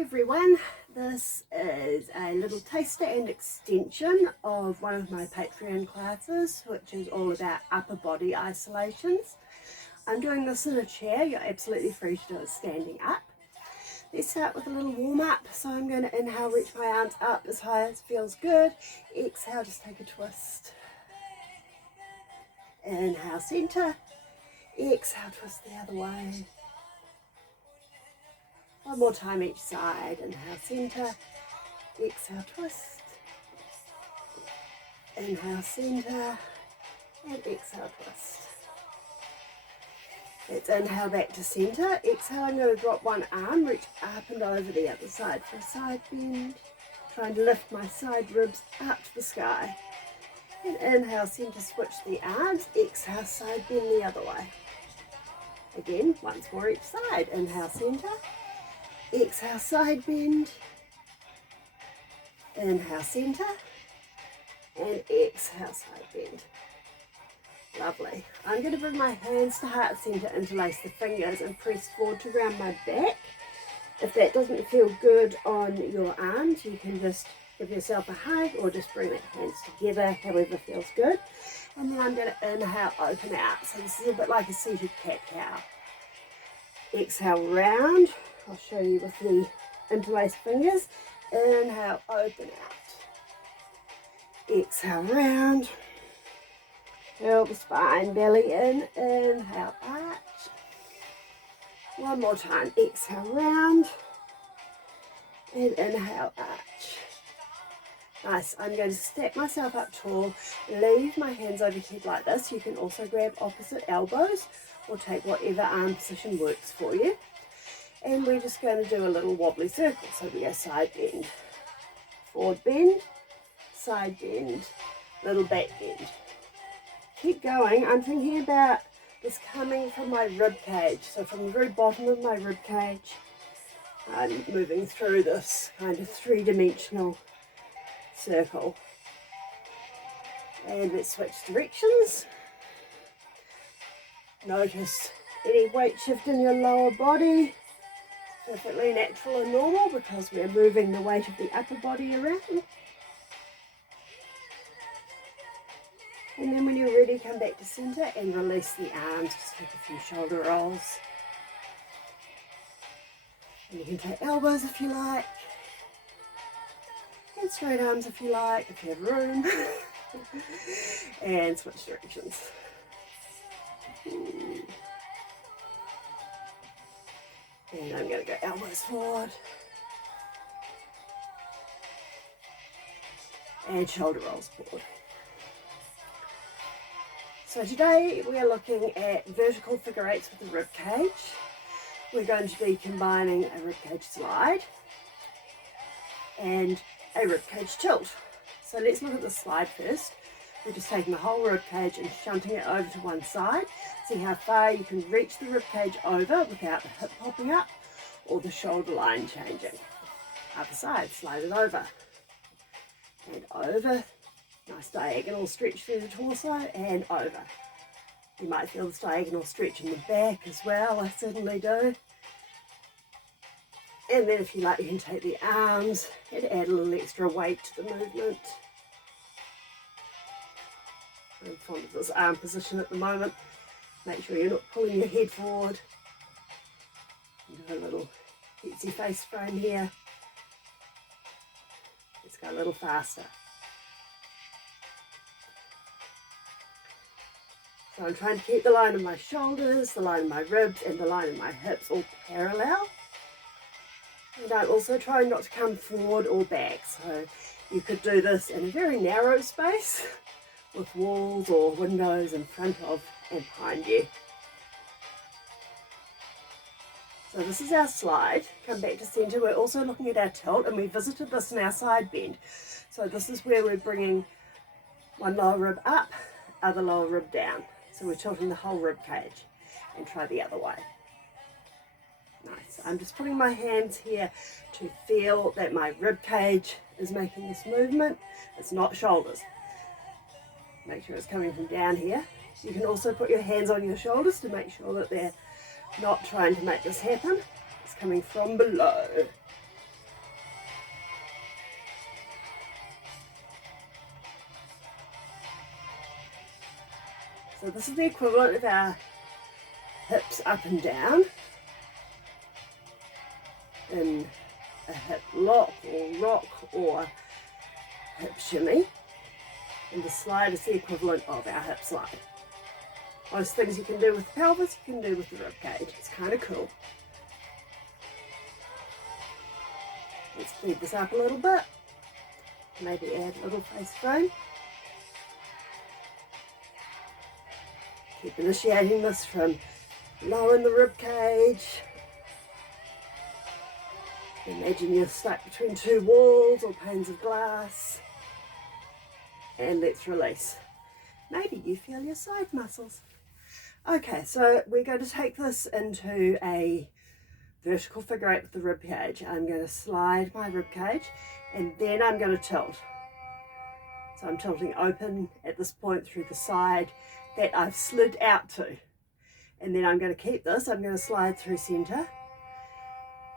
Hi everyone, this is a little taster and extension of one of my Patreon classes, which is all about upper body isolations. I'm doing this in a chair. You're absolutely free to do it standing up. Let's start with a little warm up. So I'm going to inhale, reach my arms up as high as feels good. Exhale, just take a twist. Inhale, center. Exhale, twist the other way. One more time each side. Inhale, center. Exhale, twist. Inhale, center. And exhale, twist. Let's inhale back to center. Exhale, I'm going to drop one arm, reach up and over the other side for a side bend. Trying to lift my side ribs up to the sky. And inhale, center, switch the arms. Exhale, side bend the other way. Again, once more each side. Inhale, center. Exhale, side bend. Inhale, center. And exhale, side bend. Lovely. I'm going to bring my hands to heart center, interlace the fingers and press forward to round my back. If that doesn't feel good on your arms, you can just give yourself a hug or just bring the hands together, however feels good. And then I'm going to inhale, open out. So this is a bit like a seated cat-cow. Exhale, round. I'll show you with the interlaced fingers. Inhale, open out. Exhale, round. Curl the spine, belly in. Inhale, arch. One more time. Exhale, round. And inhale, arch. Nice. I'm going to stack myself up tall, leave my hands overhead like this. You can also grab opposite elbows or take whatever arm position works for you. And we're just going to do a little wobbly circle. So we go side bend, forward bend, side bend, little back bend. Keep going. I'm thinking about this coming from my rib cage. So from the very bottom of my rib cage, I'm moving through this kind of three-dimensional circle. And let's switch directions. Notice any weight shift in your lower body. Perfectly natural and normal because we're moving the weight of the upper body around. And then when you're ready, come back to center and release the arms. Just take a few shoulder rolls. And you can take elbows if you like. And straight arms if you like, if you have room. And switch directions. And I'm going to go elbows forward. And shoulder rolls forward. So today we are looking at vertical figure eights with the rib cage. We're going to be combining a rib cage slide and a rib cage tilt. So let's look at the slide first. We're just taking the whole rib cage and shunting it over to one side. See how far you can reach the rib cage over without the hip popping up or the shoulder line changing. Other side, slide it over and over. Nice diagonal stretch through the torso and over. You might feel this diagonal stretch in the back as well. I certainly do. And then if you like, you can take the arms and add a little extra weight to the movement. I'm fond of this arm position at the moment. Make sure you're not pulling your head forward. Do a little cutesy face frame here. Let's go a little faster. So I'm trying to keep the line of my shoulders, the line of my ribs, and the line of my hips all parallel. And I'm also trying not to come forward or back. So you could do this in a very narrow space with walls or windows in front of and behind you. So this is our slide. Come back to center. We're also looking at our tilt, and we visited this in our side bend. So this is where we're bringing one lower rib up, other lower rib down. So we're tilting the whole rib cage, and try the other way. Nice. I'm just putting my hands here to feel that my rib cage is making this movement. It's not shoulders. Make sure it's coming from down here. You can also put your hands on your shoulders to make sure that they're not trying to make this happen. It's coming from below. So this is the equivalent of our hips up and down in a hip lock or rock or hip shimmy, and the slide is the equivalent of our hip slide. Most things you can do with the pelvis, you can do with the rib cage. It's kind of cool. Let's speed this up a little bit. Maybe add a little face frame. Keep initiating this from low in the rib cage. Imagine you're stuck between two walls or panes of glass. And let's release. Maybe you feel your side muscles. Okay, so we're going to take this into a vertical figure eight with the rib cage. I'm going to slide my rib cage and then I'm going to tilt. So I'm tilting open at this point through the side that I've slid out to. And then I'm going to keep this. I'm going to slide through center.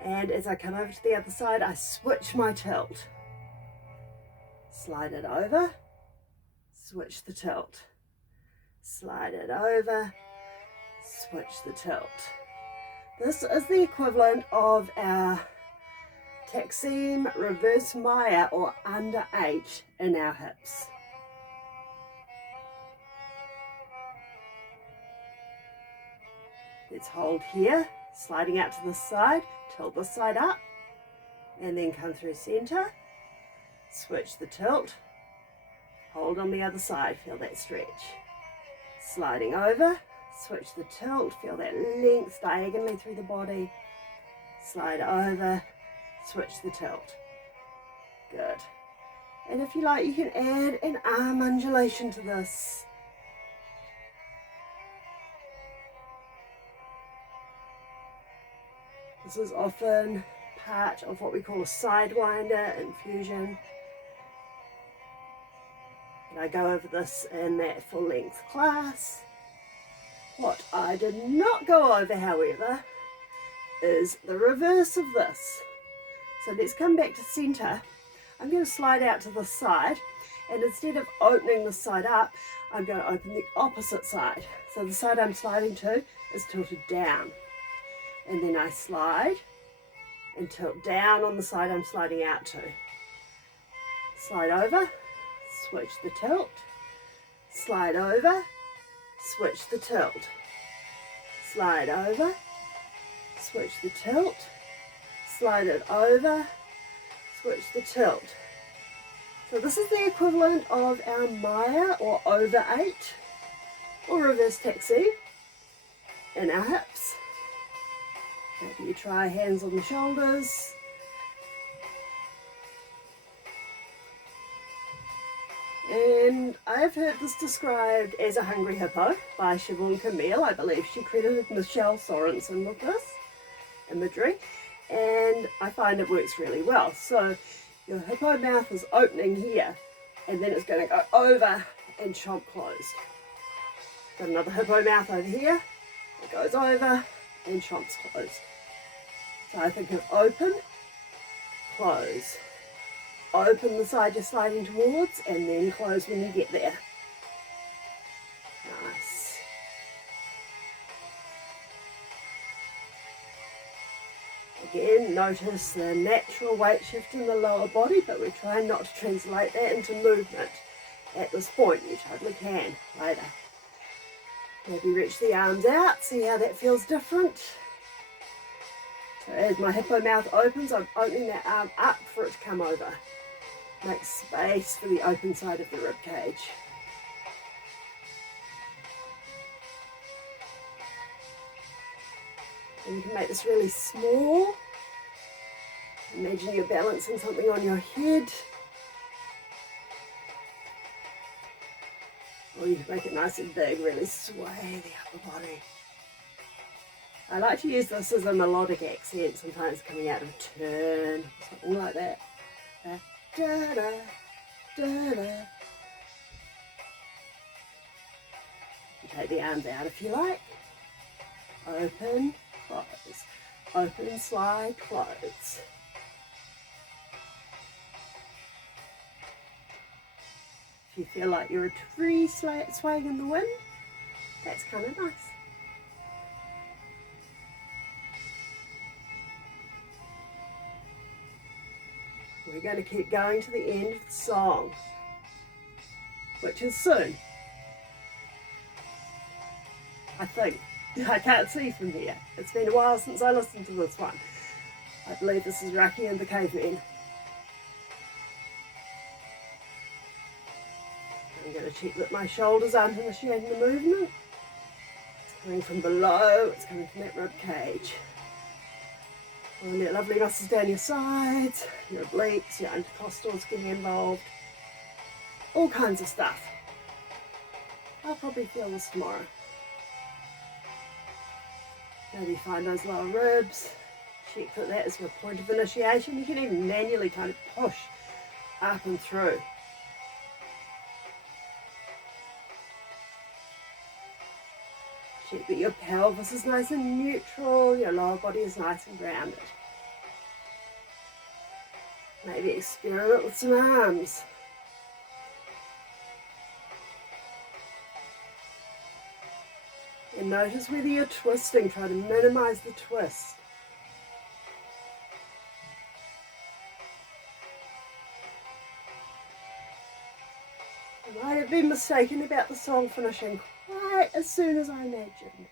And as I come over to the other side, I switch my tilt. Slide it over. Switch the tilt. Slide it over. Switch the tilt. This is the equivalent of our Taksim reverse Maya or under H in our hips. Let's hold here, sliding out to this side, tilt this side up, and then come through center, switch the tilt, hold on the other side, feel that stretch. Sliding over, switch the tilt, feel that length diagonally through the body, slide over, switch the tilt. Good. And if you like, you can add an arm undulation to this. This is often part of what we call a sidewinder infusion. And I go over this in that full length class. What I did not go over, however, is the reverse of this. So let's come back to center. I'm going to slide out to the side, and instead of opening the side up, I'm going to open the opposite side. So the side I'm sliding to is tilted down. And then I slide and tilt down on the side I'm sliding out to. Slide over, switch the tilt, slide over, switch the tilt, slide over, switch the tilt, slide it over, switch the tilt. So this is the equivalent of our Maya or over 8 or reverse taxi in our hips. Maybe you try hands on the shoulders. And I've heard this described as a hungry hippo by Siobhan Camille. I believe she credited Michelle Sorensen with this imagery. And I find it works really well. So your hippo mouth is opening here, and then it's going to go over and chomp closed. Got another hippo mouth over here. It goes over and chomps closed. So I think of open, close. Open the side you're sliding towards, and then close when you get there. Nice. Again, notice the natural weight shift in the lower body, but we're trying not to translate that into movement at this point. You totally can later. Maybe reach the arms out, see how that feels different. So as my hippo mouth opens, I'm opening that arm up for it to come over. Make space for the open side of the rib cage. And you can make this really small. Imagine you're balancing something on your head. Or you can make it nice and big, really sway the upper body. I like to use this as a melodic accent, sometimes coming out of a turn, something like that. Da, da, da, da. You take the arms out if you like. Open, close. Open, slide, close. If you feel like you're a tree swaying in the wind, That's kind of nice. We're going to keep going to the end of the song, which is soon. I think. I can't see from here. It's been a while since I listened to this one. I believe this is Rocky and the Caveman. I'm going to check that my shoulders aren't initiating the movement. It's coming from below, it's coming from that rib cage. And your lovely muscles down your sides, your obliques, your intercostals getting involved. All kinds of stuff. I'll probably feel this tomorrow. Maybe find those lower ribs. Check that that is your point of initiation. You can even manually kind of push up and through. Check that your pelvis is nice and neutral, your lower body is nice and grounded. Maybe experiment with some arms. And notice whether you're twisting, try to minimize the twist. I might have been mistaken about the song finishing quite as soon as I imagined.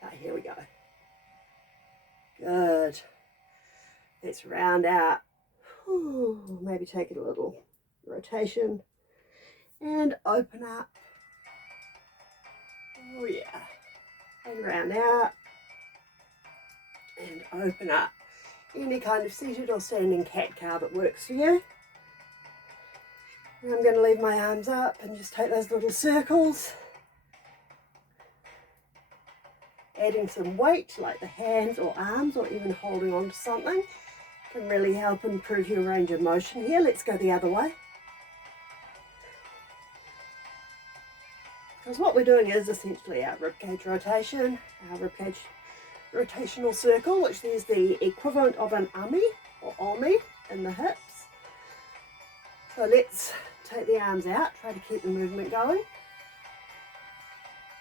But here we go. Good. Let's round out. Whew, maybe take it a little rotation and open up. Oh yeah. And round out and open up. Any kind of seated or standing cat-cow that works for you. And I'm going to leave my arms up and just take those little circles. Adding some weight like the hands or arms or even holding on to something can really help improve your range of motion here. Let's go the other way. Because what we're doing is essentially our ribcage rotation, our ribcage rotational circle, which is the equivalent of an ummi or ommi in the hips. So let's take the arms out, try to keep the movement going.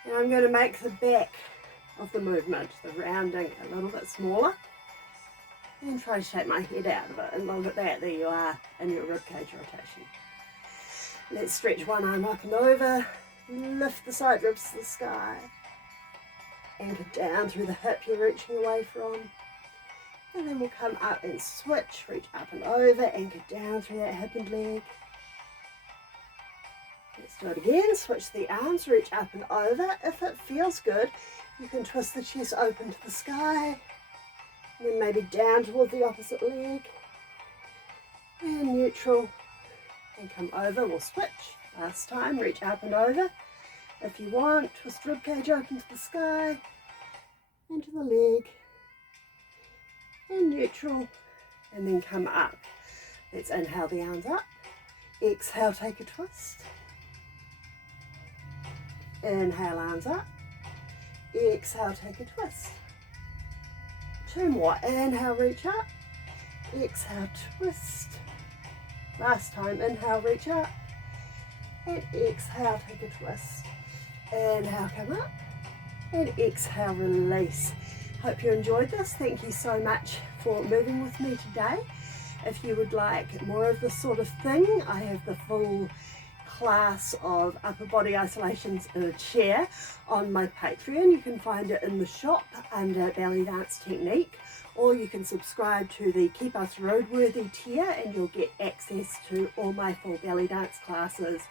And I'm going to make the back of the movement, the rounding, a little bit smaller. And try to take my head out of it. And look at that, there you are in your ribcage rotation. Let's stretch one arm up and over. Lift the side ribs to the sky. Anchor down through the hip you're reaching away from. And then we'll come up and switch, reach up and over, anchor down through that hip and leg. Let's do it again, switch the arms, reach up and over. If it feels good, you can twist the chest open to the sky. And then maybe down toward the opposite leg. And neutral. And come over, we'll switch. Last time, reach up and over. If you want, twist ribcage open to the sky. Into the leg. And neutral, and then come up. Let's inhale the arms up. Exhale, take a twist. Inhale, arms up. Exhale, take a twist. Two more. Inhale, reach up. Exhale, twist. Last time, inhale, reach up. And exhale, take a twist. Inhale, come up. And exhale, release. Hope you enjoyed this. Thank you so much for moving with me today. If you would like more of this sort of thing, I have the full class of upper body isolations in a chair on my Patreon. You can find it in the shop under Bellydance Technique, or you can subscribe to the Keep Us Roadworthy tier and you'll get access to all my full belly dance classes,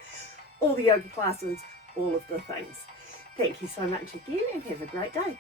all the yoga classes, all of the things. Thank you so much again and have a great day.